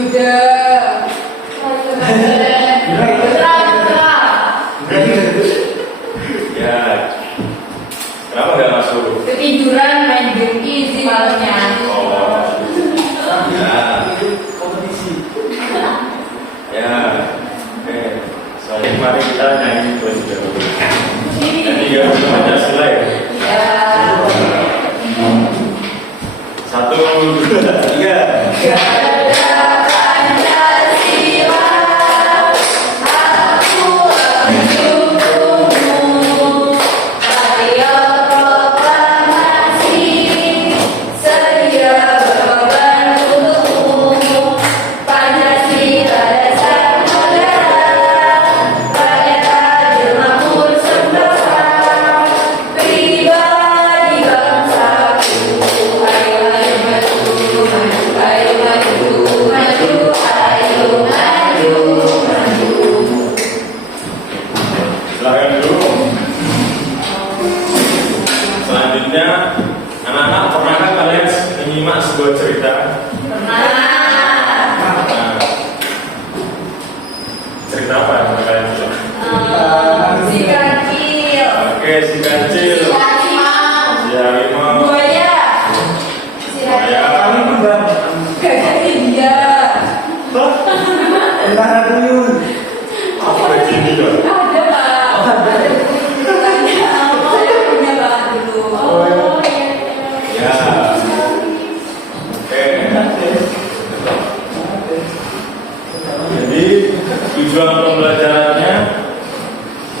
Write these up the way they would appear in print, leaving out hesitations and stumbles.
Sudah. Ya. Kenapa nggak masuk? Ketiduran main game izin malamnya. Oh. Ya. Kompetisi. Ya. Oke. Soalnya kemarin kita nyanyi baju baru. Jadi nggak bisa Pancasila ya? Ya. 1, 2, 3. Silakan dulu. Selanjutnya, anak-anak pernahkah kalian menyimak sebuah cerita? Nah, cerita apa yang kalian bilang? Si kancil. Oke, si kancil, si harimau, Buaya. Si buaya. Kami kembang. Gagaknya dia. Tentara duyung. Apa begini dong? Ada Pak. Ada. Saya punya Pak dulu. Ya. Oke. Jadi tujuan pembelajarannya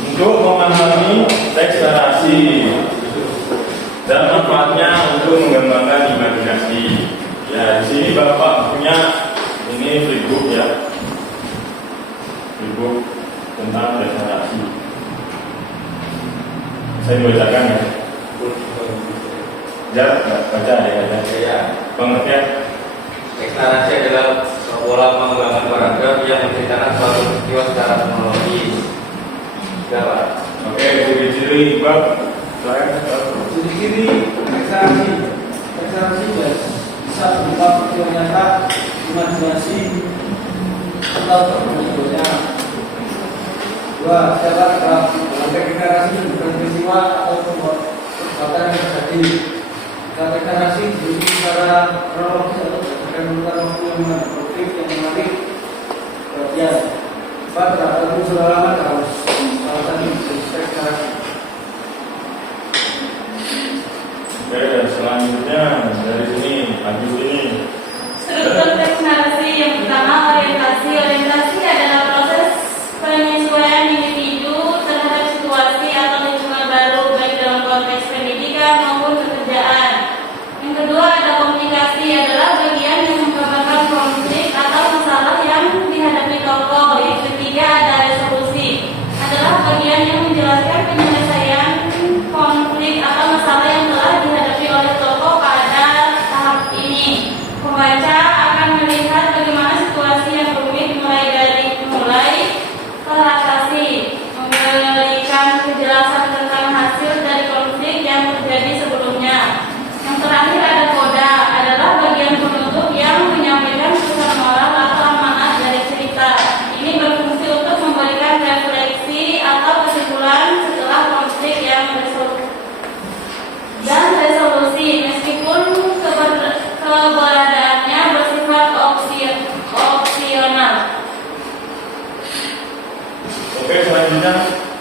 untuk memahami teks narasi dan manfaatnya untuk mengembangkan imajinasi. Ya, di sini Bapak punya ini flipbook ya, flipbook tentang teks narasi. Saya bacakan ya. Baca ya. Pengertian. Teks narasi adalah pola pengembangan paragraf yang menceritakan suatu peristiwa secara kronologis. Jawab. Oke, ciri-ciri bab. Ciri-ciri ekspresi. Ekspresi bisa berupa peristiwa nyata, imajinasi, atau terbentuknya. 2. Dalam deklarasi bukan peristiwa atau perbuatan yang terjadi. Deklarasi disusun secara kronologis atau berdasarkan urutan waktu yang produktif yang menarik perhatian. 4. Terdapat unsur halaman harus salah satu deklarasi. Oke, dan selanjutnya dari sini, lanjut ini. Struktur teks narasi yang pertama, orientasi. Orientasi adalah proses penyesuaian individu terhadap situasi atau lingkungan baru, baik dalam konteks pendidikan maupun pekerjaan. Yang kedua ada komunikasi, adalah bagian yang menggambarkan konflik atau masalah yang dihadapi tokoh. Yang ketiga ada resolusi, adalah bagian yang menjelaskan penyelesaian konflik atau masalah yang telah dihadapi oleh tokoh pada tahap ini. Pembaca akan melihat bagaimana situasi yang rumit mulai teratasi, memberikan kejelasan tentang hasil dari konflik yang terjadi sebelumnya. Yang terakhir ada koda, adalah bagian penutup yang menyampaikan pesan moral atau amanat dari cerita. Ini berfungsi untuk memberikan refleksi atau kesimpulan setelah konflik yang resolusi, meskipun keberadaannya bersifat opsional. Oke, selanjutnya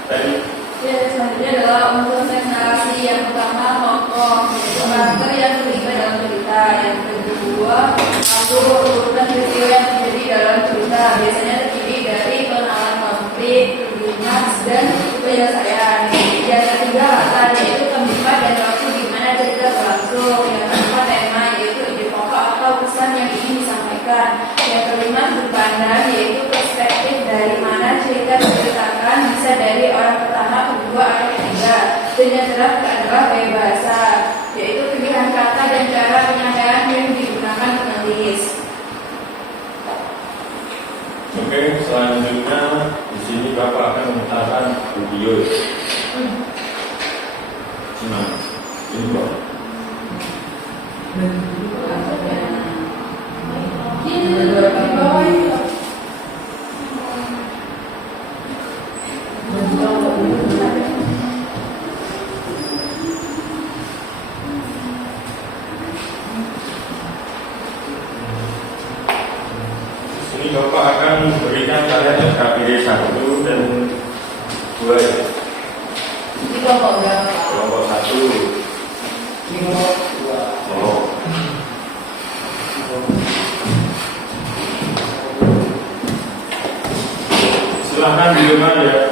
tadi. Ya, selanjutnya adalah unsur teks narasi. Yang pertama tokoh, karakter yang terlibat dalam cerita. Yang kedua, urutan peristiwa yang terjadi dalam cerita. Biasanya terdiri dari pengenalan konflik, klimaks, dan penyelesaian. Yang ketiga, latar, yaitu tempat dan waktu di mana cerita berlangsung. Yang keempat, tema, yaitu ide pokok atau pesan yang ingin disampaikan. Yang kelima, sudut pandang, yaitu perspektif dari mana cerita diceritakan, bisa dari orang pertama, kedua, atau ketiga. Dan yang terakhir adalah gaya bahasa, yaitu pilihan kata dan cara penyampaian yang digunakan penulis. Oke, selanjutnya di sini Bapak akan memutarkan video. Nah, ini Pak. Ini Ini Bapak akan memberikan kalian SKPD 1 dan 2 ya. Ini kelompok berapa? Kelompok 1. Ini nomor 2. Oh. Silahkan di rumah ya.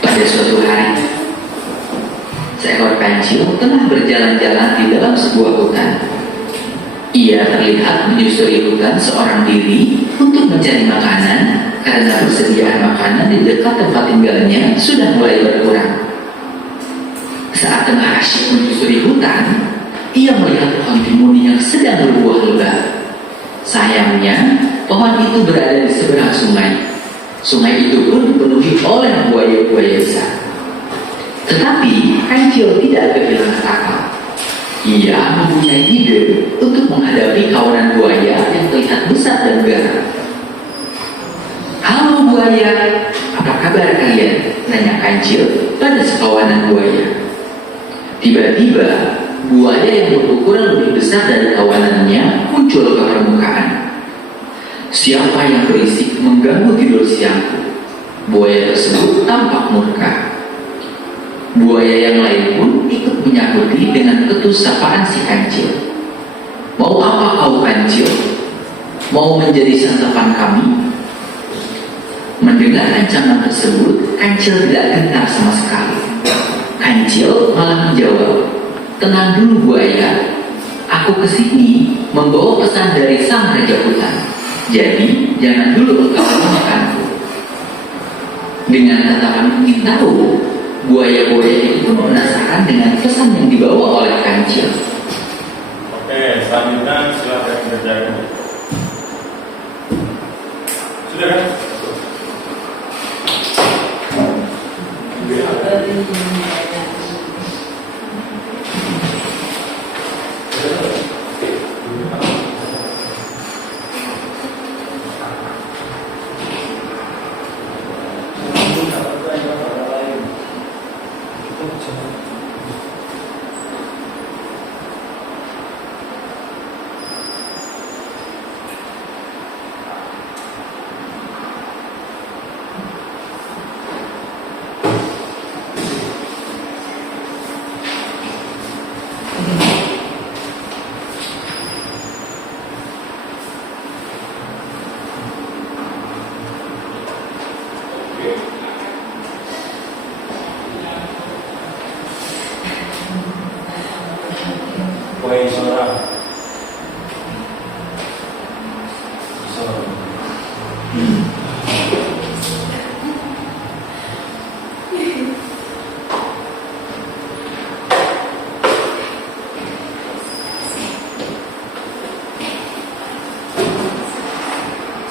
Pada suatu hari, seekor kancil tengah berjalan-jalan di dalam sebuah hutan. Ia terlihat menyusuri hutan seorang diri untuk mencari makanan karena persediaan makanan di dekat tempat tinggalnya sudah mulai berkurang. Saat tengah asyik menyusuri hutan, ia melihat pohon timun yang sedang berbuah lebat. Sayangnya, pohon itu berada di seberang sungai. Sungai itu pun dipenuhi oleh buaya-buaya besar. Tetapi kancil tidak kehilangan akal. Ia mempunyai ide untuk menghadapi kawanan buaya yang terlihat besar dan garang. "Halo buaya, apa kabar kalian?" tanya kancil pada sekawanan buaya. Tiba-tiba, buaya yang berukuran lebih besar dari kawanannya muncul ke permukaan. "Siapa yang berisik mengganggu tidur siangku?" Buaya tersebut tampak murka. Buaya yang lain pun ikut menyambuti dengan ketus sapaan si kancil. "Mau apa kau kancil? Mau menjadi santapan kami?" Mendengar ancaman tersebut, kancil tidak gentar sama sekali. Kancil malah menjawab, "Tenang dulu buaya, aku kesini membawa pesan dari sang raja hutan. Jadi jangan dulu engkau memakanku." Dengan tatapan ingin tahu, buaya-buaya itu penasaran dengan pesan yang dibawa oleh kancil. Oke, selanjutnya silakan dikerjakan. Sudah kan?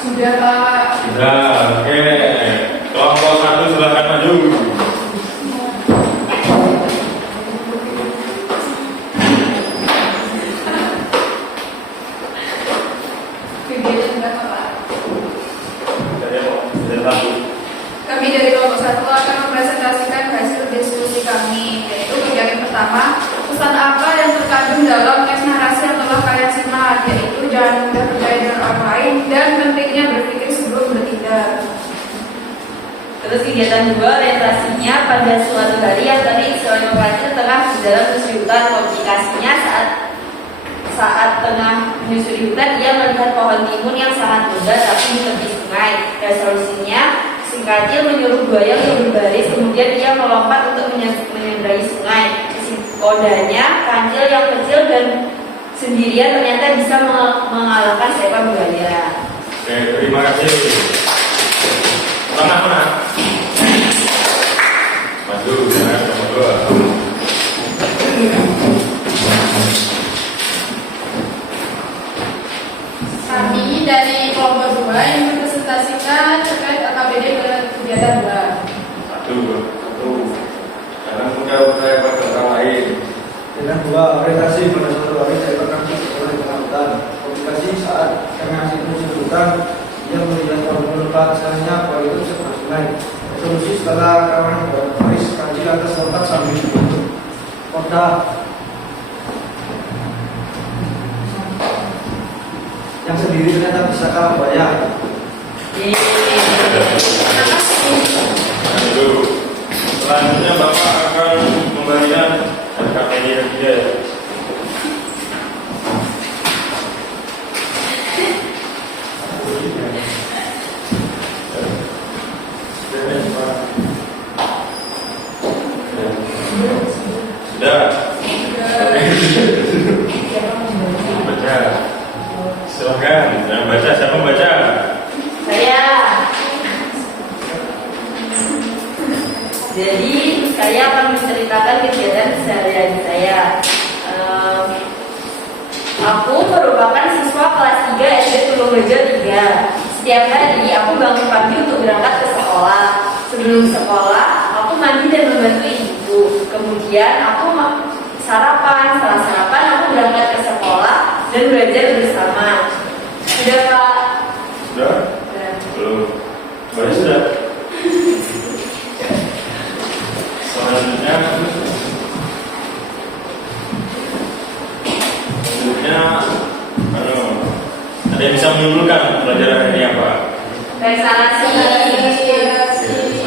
Sudah Pak. Sudah, oke. Kelompok 1 silakan maju. Kegiatan berapa Pak? Kami dari kelompok 1 akan mempresentasikan hasil diskusi kami, yaitu kegiatan pertama, pesan apa yang terkandung dalam teks narasi yang telah kalian simak, yaitu jangan mudah percaya dengan orang lain dan pentingnya berpikir sebelum bertindak. Terus kegiatan 2, orientasinya pada suatu hari yang tadi seorang kancil tengah di dalam kesulitan komunikasinya saat tengah menyusuri hutan, ia melihat pohon timun yang sangat muda tapi di tepi sungai. Dan solusinya, si kancil menyuruh buaya untuk berbaris, kemudian ia melompat untuk menyeberangi sungai. Kodanya, kancil yang kecil dan sendirian ternyata bisa mengalahkan seekor buaya. Oke, terima kasih. Tengah mana? Maju, jangan nomor 2. Kami dari kelompok 2 yang mempresentasikan terkait AKBD dengan kegiatan 2. Jangan mudah percaya pada orang lain. Dengan 2, orientasi pada suatu hari saya pernah oleh hutan. Komunikasi saat tengah menyusuri hutan, ia melihat pohon lebat, misalnya pohon itu seberang sungai. Solusi setelah kawan baris kancil atas lompat sambil duduk. Kota yang sendiri ternyata bisa kalah banyak. Dulu. Selanjutnya Bapak akan membagikan RKPD dia. Sudah. Baca. Silakan. Yang baca siapa baca? Saya. Jadi saya akan menceritakan kegiatan sehari-hari saya. Aku merupakan siswa kelas 3 SD Tulungrejo 3. Setiap hari aku bangun pagi untuk berangkat ke sekolah. Sebelum sekolah, aku mandi dan membantu ibuku. Kemudian aku sarapan. Setelah sarapan, aku berangkat ke sekolah dan belajar bersama. Sudah, Pak? Sudah? Belum. Baru sudah. Selanjutnya ada yang bisa menyimpulkan pelajaran ini apa? Teks narasi.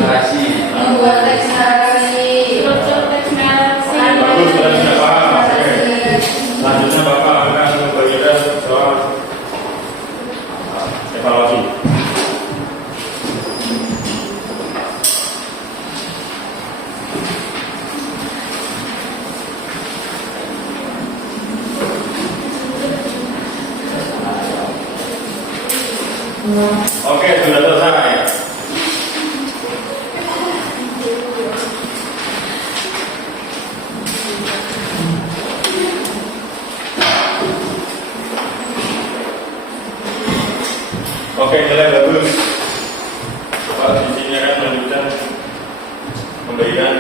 Narasi. Membuat teks narasi. Struktur teks narasi. Bagus, sudah paham. Oke. Selanjutnya Bapak akan membagikan soal evaluasi. Oke, sudah selesai. Oke, nilai bagus. Pak di sini akan melanjutkan memberikan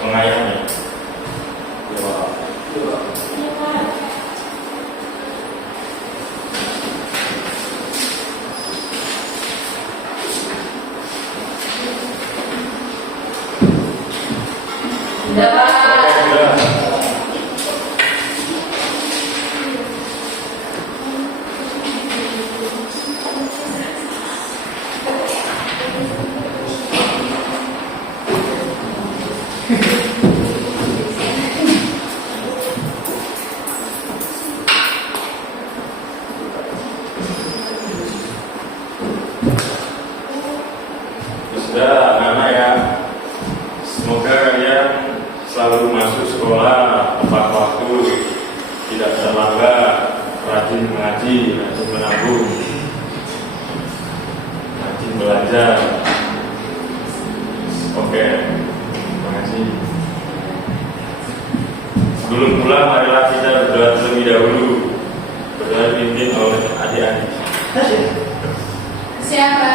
pengayahnya. Sudah, Pak? Sudah, anak-anak ya. Semoga kalian selalu masuk sekolah tepat waktu, tidak terlambat, rajin mengaji, rajin menabung, rajin belajar. Oke, terima kasih. Sebelum pulang, marilah kita berdoa terlebih dahulu. Berdoa dipimpin oleh adik-adik. Siapa?